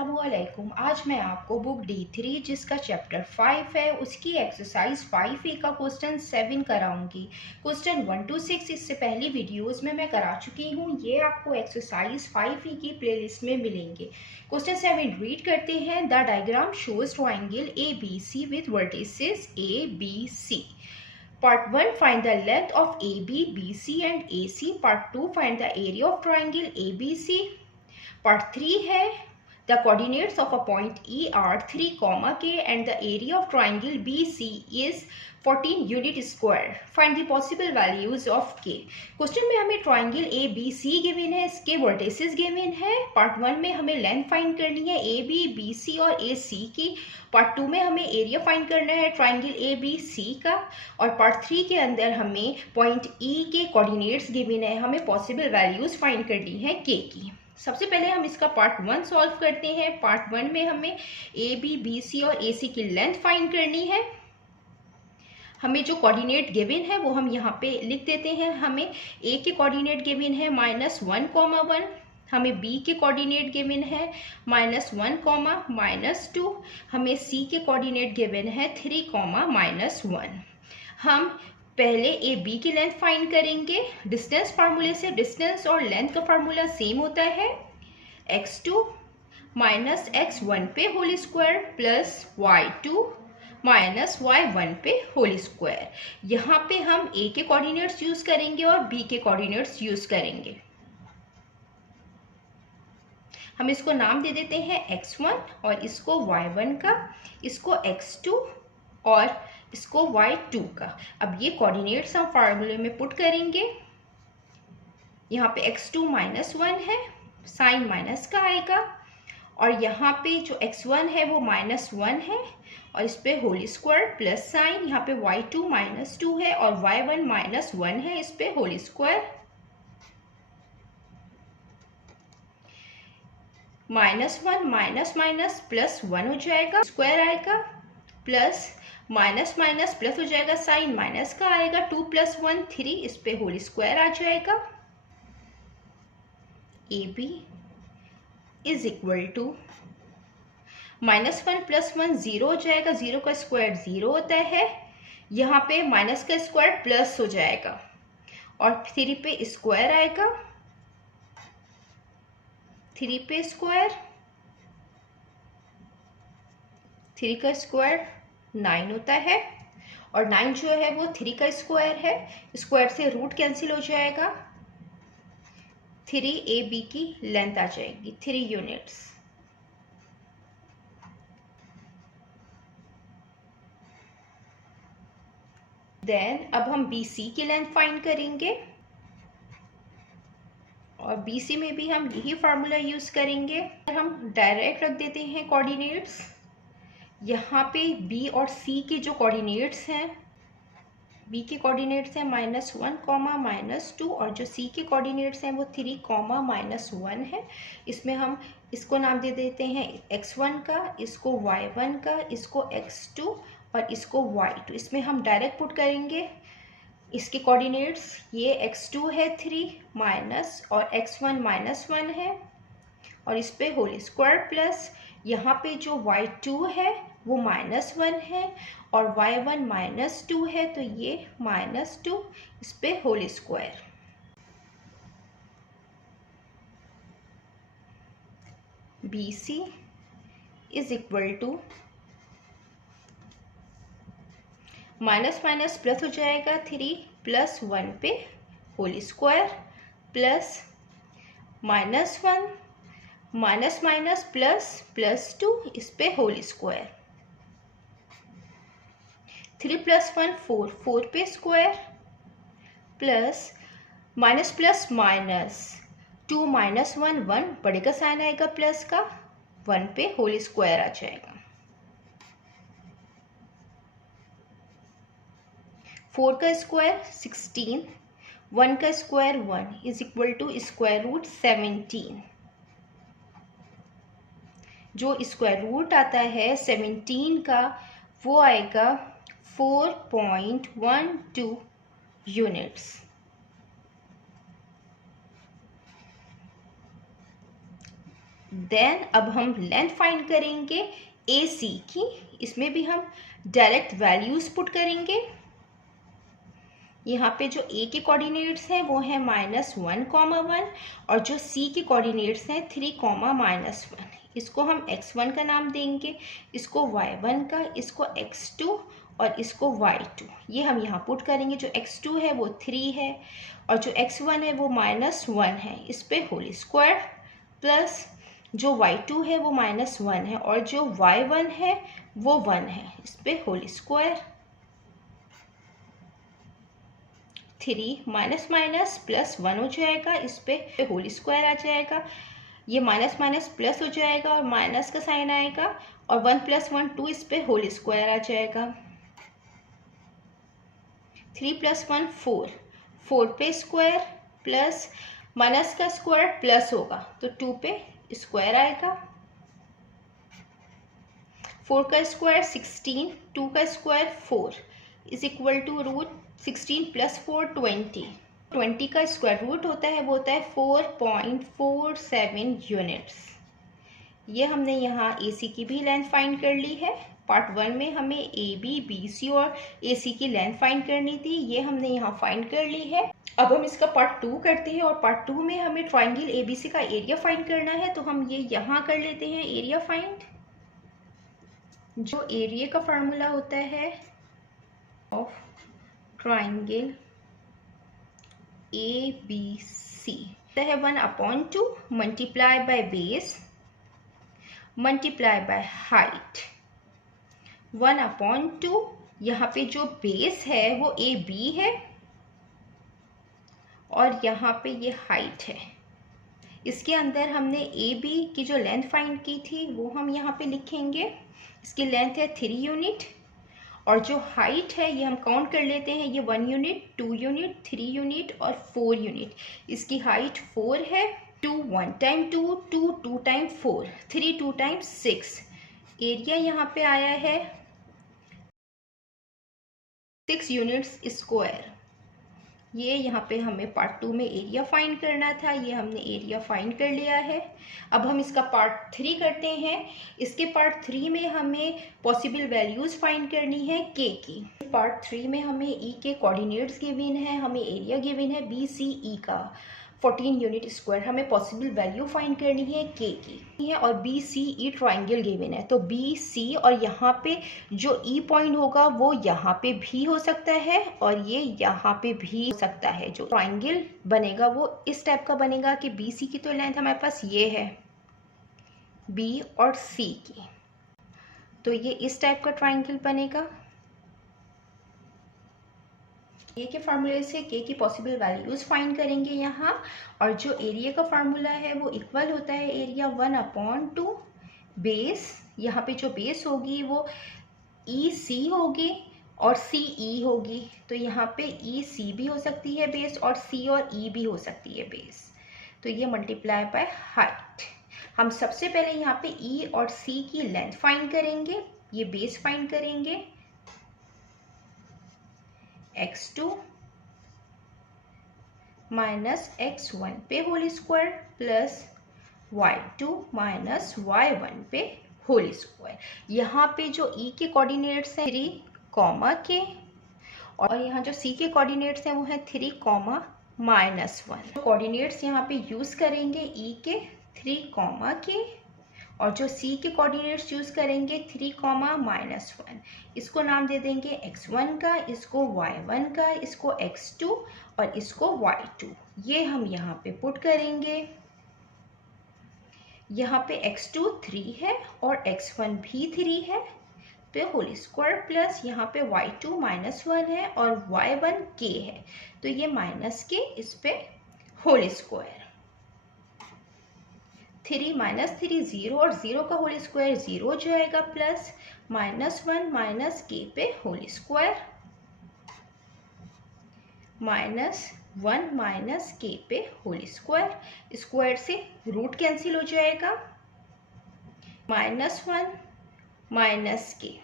अस्सलामुअलैकुम। आज मैं आपको बुक D3 जिसका चैप्टर 5 है उसकी एक्सरसाइज 5A का क्वेश्चन 7 कराऊंगी। क्वेश्चन 1 to 6 इससे पहली वीडियोस में मैं करा चुकी हूँ। ये आपको एक्सरसाइज 5A की प्लेलिस्ट में मिलेंगे। क्वेश्चन 7 रीड करते हैं। The diagram shows triangle ABC with vertices ABC। Part 1 find the length of AB, BC and AC. Part 2 find the area of triangle ABC. Part 3 है the coordinates of a point E are 3, K and the area of triangle BC is 14 unit square. Find the possible values of K. Question में हमें triangle ABC given है, इसके vertices given है। Part 1 में हमें length find करनी है AB, BC और AC की। पार्ट 2 में हमें एरिया फाइंड करना है ट्राइंगल ABC का। और पार्ट 3 के अंदर हमें पॉइंट E के कोऑर्डिनेट्स गिवन है, हमें पॉसिबल वैल्यूज फाइंड करनी है K की। सबसे पहले हम इसका पार्ट 1 सॉल्व करते हैं। पार्ट 1 में हमें AB, BC और AC की लेंथ फाइंड करनी है। हमें जो कोऑर्डिनेट गिवन है वो हम यहाँ पे लिख देते हैं। हमें A के कोऑर्डिनेट गिवन है -1, हमें B के कोऑर्डिनेट गिवन है -1, -2, हमें C के कोऑर्डिनेट गिवन है 3, -1। हम पहले ए बी की लेंथ फाइंड करेंगे। डिस्टेंस फार्मूले से डिस्टेंस और लेंथ का फार्मूला सेम होता है, x2 माइनस x1 पे whole square plus y2 minus y1 पे होल स्क्वायर। यहाँ पे हम a के कोऑर्डिनेट्स यूज करेंगे और b के कोऑर्डिनेट्स यूज करेंगे। हम इसको नाम दे देते हैं x1 और इसको y1 का, इसको x2 और इसको y2 का। अब ये कोऑर्डिनेट्स हम फार्मूले में पुट करेंगे। यहाँ पे x2 -1 है, साइन माइनस का आएगा, और यहाँ पे जो x1 है वो -1 है और इस पे होल स्क्वायर प्लस साइन। यहाँ पे y2 -2 है और y1 -1 है, इस पे whole square. -1 minus minus plus 1 हो जाएगा, स्क्वायर आएगा, प्लस माइनस माइनस प्लस हो जाएगा, साइन माइनस का आएगा, 2 + 1 3, इस पे होल स्क्वायर आ जाएगा। AB इज इक्वल टू -1 + 1 0 हो जाएगा, 0 का स्क्वायर 0 होता है, यहाँ पे माइनस का स्क्वायर प्लस हो जाएगा और 3 पे स्क्वायर आएगा, 3 पे स्क्वायर, 3 का स्क्वायर 9 होता है और 9 जो है वो 3 का स्क्वायर है, स्क्वायर से रूट कैंसिल हो जाएगा, 3 AB की लेंथ आ जाएगी 3 यूनिट्स। देन अब हम BC की लेंथ फाइंड करेंगे और BC में भी हम यही फार्मूला यूज करेंगे। हम डायरेक्ट रख देते हैं कोऑर्डिनेट्स। यहाँ पे B और C के जो कोऑर्डिनेट्स हैं, B के कोऑर्डिनेट्स हैं -1, -2 और जो C के कोऑर्डिनेट्स हैं वो 3, -1 है। इसमें हम इसको नाम दे देते हैं x1 का, इसको y1 का, इसको x2 और इसको y2। इसमें हम डायरेक्ट पुट करेंगे इसके कोऑर्डिनेट्स। ये x2 है 3 माइनस और x1 -1 है और इस पे होल स्क्वायर प्लस, यहाँ पे जो y2 है वो -1 है और y1 -2 है, तो ये -2, इस पे whole square. BC is equal to minus minus plus हो जाएगा, 3 + 1 पे whole square plus -1 minus minus plus +2, इस पे होल स्क्वायर, 3 + 1 4, 4 पे square plus minus plus minus 2 - 1 1, बड़े का साइन आएगा प्लस का, 1 पे होल स्क्वायर आ जाएगा, 4 का स्क्वायर 16, 1 का स्क्वायर 1 इज इक्वल टू √17। जो स्क्वायर रूट आता है 17 का वो आएगा 4.12 यूनिट्स। देन अब हम लेंथ फाइंड करेंगे ए सी की। इसमें भी हम डायरेक्ट वैल्यूज पुट करेंगे। यहाँ पे जो ए के कोऑर्डिनेट्स हैं वो है -1, और जो सी के कोऑर्डिनेट्स हैं 3, इसको हम x1 का नाम देंगे, इसको y1 का, इसको x2 और इसको y2। ये हम यहाँ पुट करेंगे। जो x2 है वो 3 है और जो x1 है वो -1 है, इस पे होल स्क्वायर, प्लस जो y2 है वो -1 है और जो y1 है वो 1 है, इस पे whole square. 3 minus minus plus 1 हो जाएगा, इस पे होल स्क्वायर आ जाएगा। ये माइनस माइनस प्लस हो जाएगा और माइनस का साइन आएगा, और 1 + 1 2, इस पे होल स्क्वायर आ जाएगा। 3 + 1 4, 4 पे स्क्वायर, प्लस माइनस का स्क्वायर प्लस होगा तो 2 पे स्क्वायर आएगा। 4 का स्क्वायर 16, 2 का स्क्वायर 4 इज इक्वल टू √16 + 4 20। 20 का स्क्वायर रूट होता है वो होता है 4.47 यूनिट्स। ये हमने यहाँ ए सी की भी लेंथ फाइंड कर ली है। पार्ट 1 में हमें ए बी बी सी और ए सी की लेंथ फाइंड करनी थी, ये हमने यहाँ फाइंड कर ली है। अब हम इसका पार्ट 2 करते हैं, और पार्ट 2 में हमें ट्राइंगल ए बी सी का एरिया फाइंड करना है। तो हम ये यहाँ कर लेते हैं एरिया फाइंड। जो एरिया का फार्मूला होता है of triangle A B C है 1/2 multiply by base multiply by height. 1/2, यहाँ पे जो बेस है वो ए बी है और यहाँ पे ये हाइट है। इसके अंदर हमने ए बी की जो लेंथ फाइंड की थी वो हम यहाँ पे लिखेंगे। इसकी लेंथ है 3 यूनिट, और जो हाइट है ये हम काउंट कर लेते हैं। ये 1 यूनिट, 2 यूनिट, 3 यूनिट और 4 यूनिट। इसकी हाइट 4 है। 2 1 टाइम 2, 2 2 टाइम 4, 3 2 टाइम 6। एरिया यहाँ पे आया है 6 यूनिट्स स्क्वायर। ये यहाँ पे हमें पार्ट 2 में एरिया फाइंड करना था, ये हमने एरिया फाइंड कर लिया है। अब हम इसका पार्ट 3 करते हैं। इसके पार्ट 3 में हमें पॉसिबल वैल्यूज फाइंड करनी है के की। पार्ट 3 में हमें ई के कोऑर्डिनेट्स गिवन है, हमें एरिया गिवन है बी सी ई का 14 यूनिट स्क्वायर। हमें पॉसिबल वैल्यू फाइंड करनी है के की है, और B C E triangle given है। तो बी सी और यहाँ पे जो ई पॉइंट होगा वो यहाँ पे भी हो सकता है और ये यहाँ पे भी हो सकता है। जो ट्राइंगल बनेगा वो इस टाइप का बनेगा कि बी सी की तो लेंथ हमारे पास ये है बी और सी की, तो ये इस टाइप का ट्राइंगल बनेगा। ए के फार्मूले से के की पॉसिबल वैल्यूज फाइंड करेंगे यहाँ, और जो एरिया का फार्मूला है वो इक्वल होता है एरिया 1/2 बेस। यहाँ पे जो बेस होगी वो ई सी होगी और सी ई होगी, तो यहाँ पे ई सी भी हो सकती है बेस और सी और ई भी हो सकती है बेस। तो ये मल्टीप्लाई बाय हाइट। हम सबसे पहले यहाँ पे ई और सी की लेंथ फाइंड करेंगे, ये बेस फाइंड करेंगे। x2 माइनस x1 पे whole square plus y2 minus y1 पे होल स्क्वायर। यहाँ पे जो e के कोऑर्डिनेट्स हैं 3, के, और यहाँ जो c के कोऑर्डिनेट्स हैं वो है 3, -1। कोऑर्डिनेट्स यहाँ पे यूज करेंगे e के 3, के, और जो c के कोऑर्डिनेट्स यूज करेंगे 3, -1। इसको नाम दे देंगे x1 का, इसको y1 का, इसको x2 और इसको y2। ये हम यहाँ पे पुट करेंगे। यहाँ पे x2 3 है और x1 भी 3 है, तो होल स्क्वायर, प्लस यहाँ पे y2 -1 है और y1 k है, तो ये माइनस के, इस पे होल स्क्वायर। 3 - 3 0 और 0 का होल स्क्वायर 0 हो जाएगा, प्लस -1 माइनस के पे होल स्क्वायर, -1 माइनस के पे होल स्क्वायर। स्क्वायर से रूट कैंसिल हो जाएगा, -1 माइनस के।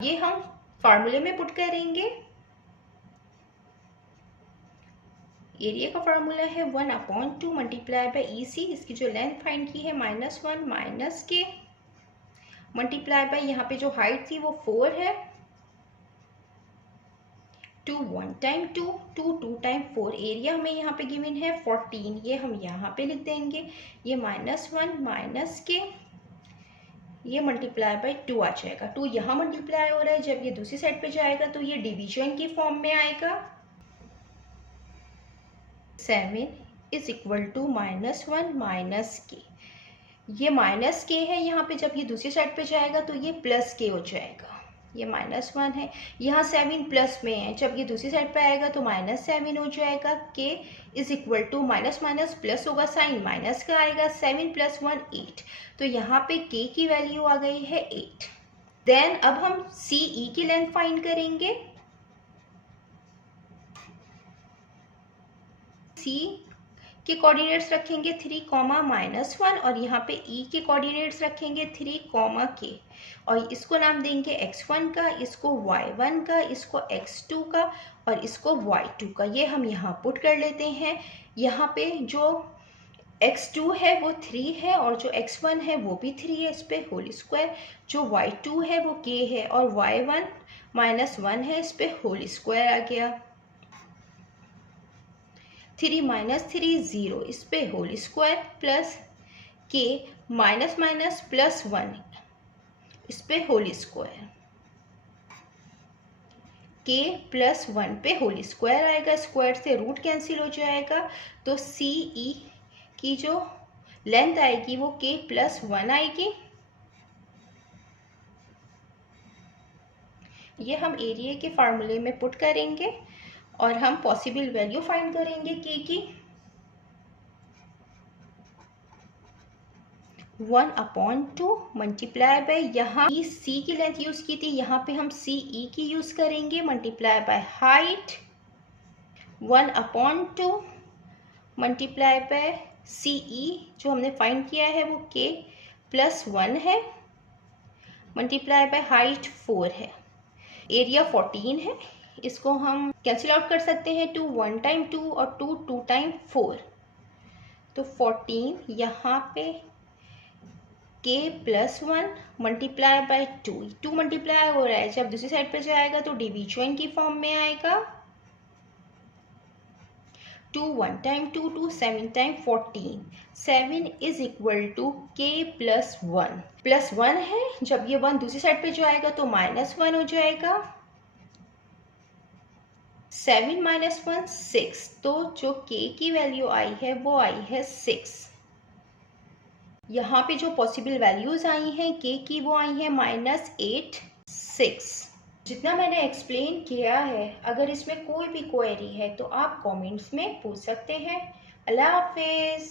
ये हम फार्मूले में पुट करेंगे। एरिया का फार्मूला है 1/2 मल्टीप्लाई बाई ई सी। इसकी जो लेंथ फाइंड की है -1 माइनस के मल्टीप्लाई बाई यहाँ पे जो हाइट थी वो 4 है, 2 1 टाइम 2 2 टाइम 4। एरिया हमें यहाँ पे गिवन है 14, ये हम यहाँ पे लिख देंगे। ये -1 माइनस के ये मल्टीप्लाई बाई 2 आ जाएगा। 2 यहाँ मल्टीप्लाई हो रहा है, जब ये दूसरी साइड पे जाएगा तो ये डिवीजन की फॉर्म में आएगा। 7 इज इक्वल टू -1 माइनस के। ये माइनस के है यहाँ पे, जब ये दूसरी साइड पे जाएगा तो ये प्लस के हो जाएगा। ये -1 है, यहाँ 7 प्लस में है, जब ये दूसरी साइड पे आएगा तो -7 हो जाएगा। K is equal to minus minus plus होगा, साइन माइनस का आएगा। 7 + 1 8, तो यहाँ पे के की वैल्यू आ गई है 8। देन अब हम सी ई की लेंथ फाइंड करेंगे। सी के कोऑर्डिनेट्स रखेंगे 3, -1 और यहाँ पे ई के कोऑर्डिनेट्स रखेंगे 3, के और इसको नाम देंगे x1 का, इसको y1 का, इसको x2 का और इसको y2 का। ये हम यहाँ पुट कर लेते हैं। यहाँ पे जो x2 है वो 3 है और जो x1 है वो भी 3 है, इस पे होल स्क्वायर। जो y2 है वो k है और y1 -1 है, इस पे होल स्क्वायर आ गया। 3 - 3 0, इस पे होल स्क्वायर प्लस के माइनस माइनस प्लस 1, इस पे होल स्क्वायर। के +1 पे होल स्क्वायर आएगा, स्क्वायर से रूट कैंसिल हो जाएगा, तो सी ई की जो लेंथ आएगी वो के +1 आएगी। ये हम एरिया के फार्मूले में पुट करेंगे और हम पॉसिबल वैल्यू फाइंड करेंगे के की। 1/2 मल्टीप्लाई बाय, यहाँ सी की लेंथ यूज की थी, यहाँ पे हम सी ई की यूज करेंगे, multiply by height. 1/2 multiply by C E जो हमने फाइंड किया है वो के +1 है, मल्टीप्लाई बाय हाइट 4 है, एरिया 14 है। इसको हम कैंसिल आउट कर सकते हैं, 2 1 टाइम 2 और 2 2 टाइम 4, तो 14 यहाँ पे के +1 मल्टीप्लाई बाय 2 मल्टीप्लाई हो रहा है, जब दूसरी साइड पे जाएगा तो डिवीजन की फॉर्म में आएगा। 2 1 time 2 2 7 time 14, 7 is equal to K +1 +1 है, जब ये 1 दूसरी साइड पे जाएगा तो -1 हो जाएगा। 7 - 1 6, तो जो के की वैल्यू आई है वो आई है 6। यहाँ पे जो पॉसिबल वैल्यूज आई हैं के की वो आई हैं -8 6। जितना मैंने एक्सप्लेन किया है, अगर इसमें कोई भी क्वेरी है तो आप कमेंट्स में पूछ सकते हैं। अल्लाह हाफिज़।